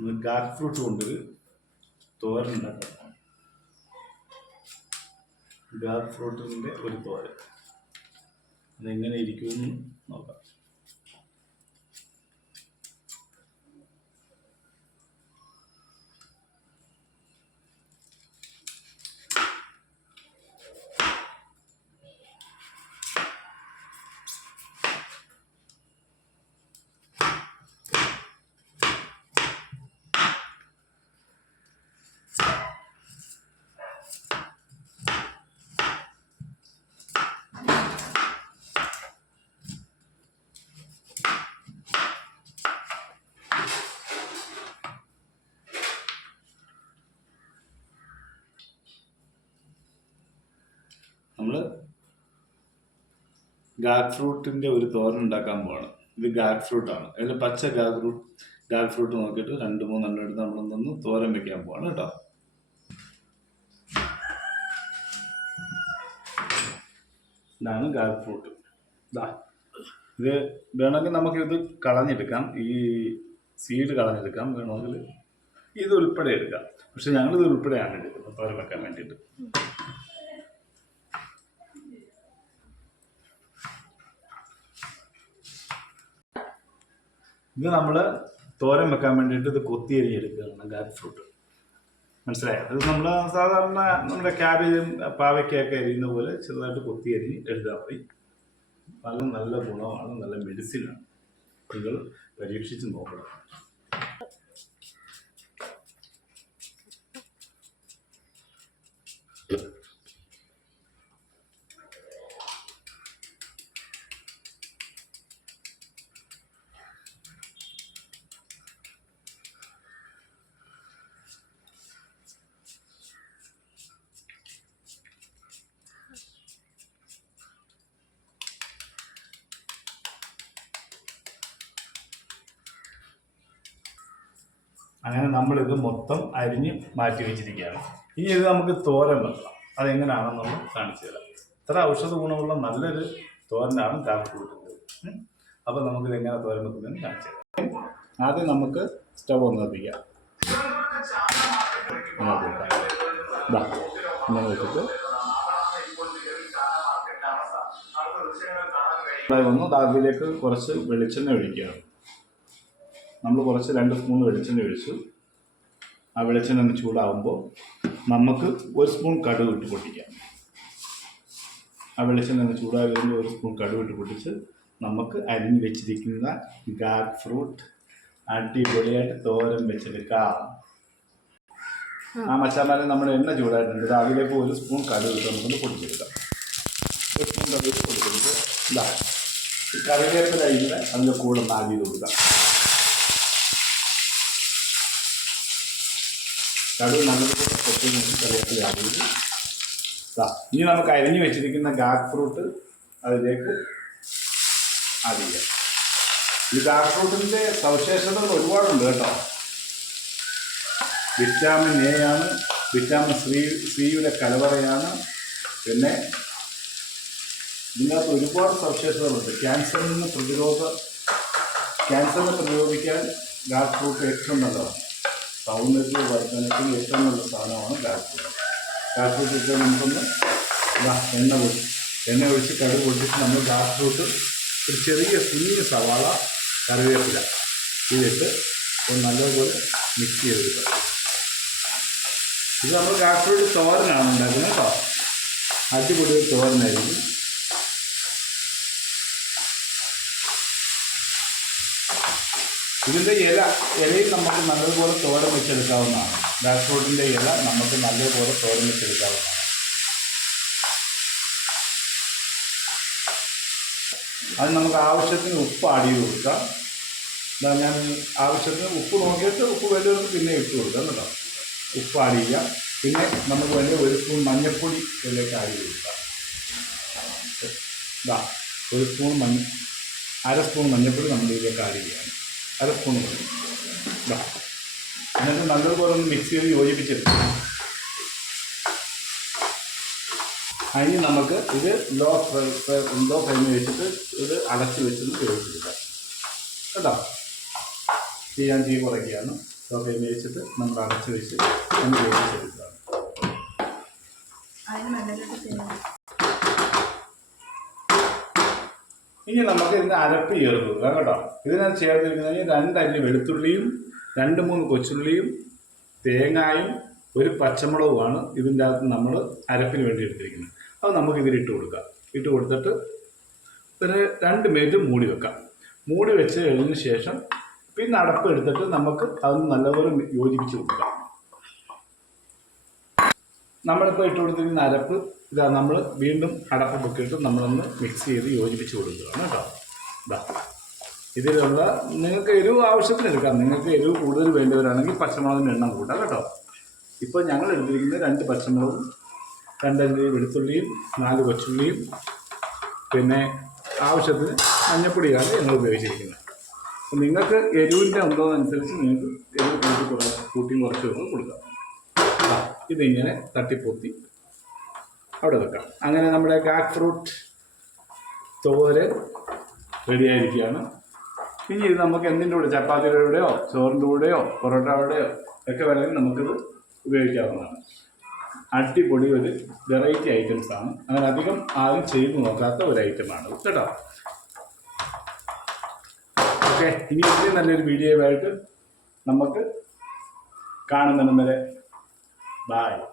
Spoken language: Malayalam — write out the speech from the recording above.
ഗാർക്ക് ഫ്രൂട്ട് കൊണ്ടൊരു തോരൻ ഉണ്ടാക്കാം. ഡാർക്ക് ഫ്രൂട്ടിന്റെ ഒരു തോരൻ. അതെങ്ങനെ ഇരിക്കുമെന്ന് നോക്കാം നമ്മൾ ഗാർക്ക് ഫ്രൂട്ടിന്റെ ഒരു തോരൻ ഉണ്ടാക്കാൻ പോവാണ്. ഇത് ഗാഡ് ഫ്രൂട്ട് ആണ് അതിൽ പച്ച ഗാർക്ക് ഫ്രൂട്ട് ഗാർക്ക് ഫ്രൂട്ട് നോക്കിയിട്ട് രണ്ട് മൂന്നെണ്ണം എടുത്ത് നമ്മൾ നിന്ന് തോരൻ വെക്കാൻ പോവാണ് കേട്ടോ. ഇതാണ് ഗാർക്ക് ഫ്രൂട്ട് ഇതാ ഇത് വേണമെങ്കിൽ നമുക്കിത് കളഞ്ഞെടുക്കാം. ഈ സീഡ് കളഞ്ഞെടുക്കാം. വേണമെങ്കിൽ ഇത് ഉൾപ്പെടെ എടുക്കാം. പക്ഷെ ഞങ്ങളിത് ഉൾപ്പെടെയാണ് എടുക്കുന്നത്. തോരൻ വെക്കാൻ വേണ്ടിയിട്ട്. ഇത് നമ്മൾ തോരൻ വെക്കാൻ വേണ്ടിയിട്ട് ഇത് കൊത്തി അരിഞ്ഞെടുക്കുകയാണ് ഗാർക്ക് ഫ്രൂട്ട് മനസ്സിലായോ? അത് നമ്മൾ സാധാരണ നമ്മുടെ ക്യാബേജും പാവയ്ക്കൊക്കെ അരിയുന്ന പോലെ ചെറുതായിട്ട് കൊത്തി അരിഞ്ഞ് എടുത്താൽ മതി. നല്ല നല്ല ഗുണമാണ് നല്ല മെഡിസിനാണ് നിങ്ങൾ പരീക്ഷിച്ച് നോക്കണം. അങ്ങനെ നമ്മളിത് മൊത്തം അരിഞ്ഞ് മാറ്റി വെച്ചിരിക്കുകയാണ്. ഇനി ഇത് നമുക്ക് തോരൻ വെക്കാം. അതെങ്ങനെയാണെന്ന് നമ്മൾ കാണിച്ചു തരാം. ഇത്ര ഔഷധ ഗുണമുള്ള നല്ലൊരു തോരനാണ് ഗാർക്ക് കൊടുക്കുന്നത് അപ്പോൾ നമുക്കിത് എങ്ങനെ തോരൻ വെക്കുന്നതെന്ന് കാണിച്ചു തരാം. ആദ്യം നമുക്ക് സ്റ്റവ് ഒന്ന് കത്തിക്കാം ഇങ്ങനെ വെച്ചിട്ട്. ഒന്ന് ദാബിലേക്ക് കുറച്ച് വെളിച്ചെണ്ണ ഒഴിക്കുകയാണ്. നമ്മൾ കുറച്ച് രണ്ട് സ്പൂൺ വെളിച്ചെണ്ണ ഒഴിച്ചു. ആ വെളിച്ചെണ്ണ ഒന്ന് ചൂടാകുമ്പോൾ നമുക്ക് ഒരു സ്പൂൺ കടുക് ഇട്ട് പൊട്ടിക്കാം. ആ വെളിച്ചെണ്ണ ഒന്ന് ചൂടായി വരുമ്പോൾ ഒരു സ്പൂൺ കടുക് ഇട്ട് പൊട്ടിച്ച് നമുക്ക് അരിഞ്ഞ് വെച്ചിരിക്കുന്ന ഗാർക്ക് ഫ്രൂട്ട് അടിപൊളിയായിട്ട് തോരൻ വെച്ചെടുക്കാം. ആ മച്ചാമാരെ നമ്മൾ എണ്ണ ചൂടായിട്ടുണ്ട്. അതിലേക്ക് ഒരു സ്പൂൺ കടുക് ഇട്ട് നമുക്കൊന്ന് പൊട്ടിച്ചെടുക്കാം ഒരു സ്പൂൺ കടുക് ഇട്ട് പൊട്ടിച്ചെടുത്ത് ഇതാ കറിവേപ്പില ഇങ്ങനെ അതിന്റെ കൂടെ ആവി കൊടുക്കാം. കടുക് നല്ലതുപോലെ പൊട്ടി നോക്കി കറിവേപ്പില ആവി ദാ, ഇനി നമുക്ക് അരിഞ്ഞു വെച്ചിരിക്കുന്ന ഗാക്ക് ഫ്രൂട്ട് അതിലേക്ക് ആഡ് ചെയ്യാം. ഈ ഗാക്ക് ഫ്രൂട്ടിന്റെ സവിശേഷതകൾ ഒരുപാടുണ്ട് കേട്ടോ. വിറ്റാമിൻ എ ആണ് വിറ്റാമിൻ സി സിയുടെ കലവറയാണ് പിന്നെ ഇതിനകത്ത് ഒരുപാട് സവിശേഷതകളുണ്ട്. ക്യാൻസറിൽ നിന്ന് പ്രതിരോധ ക്യാൻസറിനെ പ്രതിരോധിക്കാൻ ഗാക്ക് ഫ്രൂട്ട് ഏറ്റവും നല്ലതാണ്. സൗന്ദര്യ വർധനത്തിന് ഏറ്റവും നല്ല സാധനമാണ് ഗാർക്ക് ഫ്രൂട്ട് ഇട്ട് നമുക്കൊന്ന് എണ്ണ ഒഴി എണ്ണ ഒഴിച്ച് കടുക് പൊട്ടിച്ച് നമ്മൾ ഗാർക്ക് ഫ്രൂട്ട് ഒരു ചെറിയ കുഞ്ഞ് സവാള കറിവേപ്പില ഇതിട്ട് ഒന്ന് നല്ലപോലെ മിക്സ് ചെയ്തെടുക്കുക. ഇത് നമ്മൾ ഫ്രൂട്ട് തോരനാണ് ഉണ്ടാക്കുന്നത് കേട്ടോ. അടിപൊളി തോരനായിരിക്കും. ഇതിന്റെ ഇല ഇലയിൽ നമുക്ക് നല്ലതുപോലെ തോരൻ വെച്ചെടുക്കാവുന്നതാണ്. ഡ്രാഗ് ഫ്രൂട്ടിന്റെ ഇല നമുക്ക് നല്ലതുപോലെ തോരൻ വെച്ചെടുക്കാവുന്നതാണ്. അത് നമുക്ക് ആവശ്യത്തിന് ഉപ്പ് ആഡ് ചെയ്ത് കൊടുക്കാം. എന്താ ഞാൻ ആവശ്യത്തിന് ഉപ്പ് നോക്കിയിട്ട് ഉപ്പ് വലിയ പിന്നെ ഇട്ട് കൊടുക്കാം കേട്ടോ. ഉപ്പ് ആഡ് പിന്നെ നമുക്ക് വലിയ ഒരു സ്പൂൺ മഞ്ഞൾപ്പൊടി ഇതിലേക്ക് ആഡ് ചെയ്ത് കൊടുക്കാം. ഒരു സ്പൂൺ മഞ്ഞ അര സ്പൂൺ മഞ്ഞൾപ്പൊടി നമ്മൾ ഇതിലേക്ക് ആഡ് ചെയ്യാണ് അര സ്പൂൺ എന്നിട്ട് നല്ലതുപോലെ ഒന്ന് മിക്സ് ചെയ്ത് യോജിപ്പിച്ചെടുക്കും. അതിന് നമുക്ക് ഇത് ലോ ലോ ഫ്ലെയിമിൽ വെച്ചിട്ട് ഇത് അടച്ച് വെച്ചൊന്ന് വേവിച്ചെടുക്കാം. കേട്ടോ തീ ഞാൻ തീ കുറയ്ക്കുകയാണ് ലോ ഫ്ലെയിമിൽ വെച്ചിട്ട് നമ്മൾ അടച്ച് വെച്ച് ഒന്ന് ഇനി നമുക്ക് ഇതിന് അരപ്പ് ചേർത്ത് കേട്ടോ. ഇതിനകത്ത് ചേർത്തിരിക്കുന്നത് രണ്ടല്ലി വെളുത്തുള്ളിയും രണ്ട് മൂന്ന് കൊച്ചുള്ളിയും തേങ്ങായും ഒരു പച്ചമുളകുമാണ് ഇതിന്റെ അകത്ത് നമ്മൾ അരപ്പിന് വേണ്ടി എടുത്തിരിക്കുന്നത്. അത് നമുക്ക് ഇതിലിട്ട് കൊടുക്കാം. ഇട്ട് കൊടുത്തിട്ട് ഒരു രണ്ട് മിനിറ്റ് മൂടി വെക്കാം. മൂടി വെച്ച് കഴിഞ്ഞതിന് ശേഷം പിന്നെ അടപ്പ് എടുത്തിട്ട് നമുക്ക് അതൊന്ന് നല്ലപോലെ യോജിപ്പിച്ച് കൊടുക്കാം. നമ്മളിപ്പോൾ ഇട്ട് കൊടുത്തിരിക്കുന്ന അരപ്പ് ഇതാ നമ്മൾ വീണ്ടും അടപ്പ് പൊക്കിയിട്ട് നമ്മളൊന്ന് മിക്സ് ചെയ്ത് യോജിപ്പിച്ച് കൊടുക്കുകയാണ് കേട്ടോ. ഇതാ ഇതിലുള്ള നിങ്ങൾക്ക് എരിവ് ആവശ്യത്തിന് എടുക്കാം. നിങ്ങൾക്ക് എരിവ് കൂടുതൽ വേണ്ടവരാണെങ്കിൽ പച്ചമുളകിന്റെ എണ്ണം കൂട്ടാം കേട്ടോ. ഇപ്പോൾ ഞങ്ങൾ എടുത്തിരിക്കുന്നത് രണ്ട് പച്ചമുളകും രണ്ടഞ്ച് വെളുത്തുള്ളിയും നാല് കൊച്ചുള്ളിയും പിന്നെ ആവശ്യത്തിന് മഞ്ഞപ്പൊടിയാണ് ഞങ്ങൾ ഉപയോഗിച്ചിരിക്കുന്നത്. നിങ്ങൾക്ക് എരിവിന്റെ ഉണ്ടോ അനുസരിച്ച് നിങ്ങൾക്ക് എരിവ് കൂട്ടി കുറച്ച് കൂട്ടിയും കുറച്ച് കൊടുക്കാം. ഇതിങ്ങനെ തട്ടിപ്പൊത്തി അവിടെ വെക്കാം. അങ്ങനെ നമ്മുടെ കാക്ക് ഫ്രൂട്ട് തോര് റെഡി ആയിരിക്കുകയാണ് ഇനി ഇത് നമുക്ക് എന്തിന്റെ കൂടെ ചപ്പാത്തിയുടെ കൂടെയോ ചോറിന്റെ കൂടെയോ പൊറോട്ടയുടെയോ ഒക്കെ വേണമെങ്കിൽ നമുക്കിത് ഉപയോഗിക്കാവുന്നതാണ്. അടിപൊളി ഒരു വെറൈറ്റി ഐറ്റംസ് ആണ്. അങ്ങനെ അധികം ആരും ചെയ്തു നോക്കാത്ത ഒരു ഐറ്റമാണ് കേട്ടോ. ഓക്കെ ഇനി ഇത്രയും നല്ലൊരു ആയിട്ട് നമുക്ക് കാണുന്നതിന് വരെ Bye.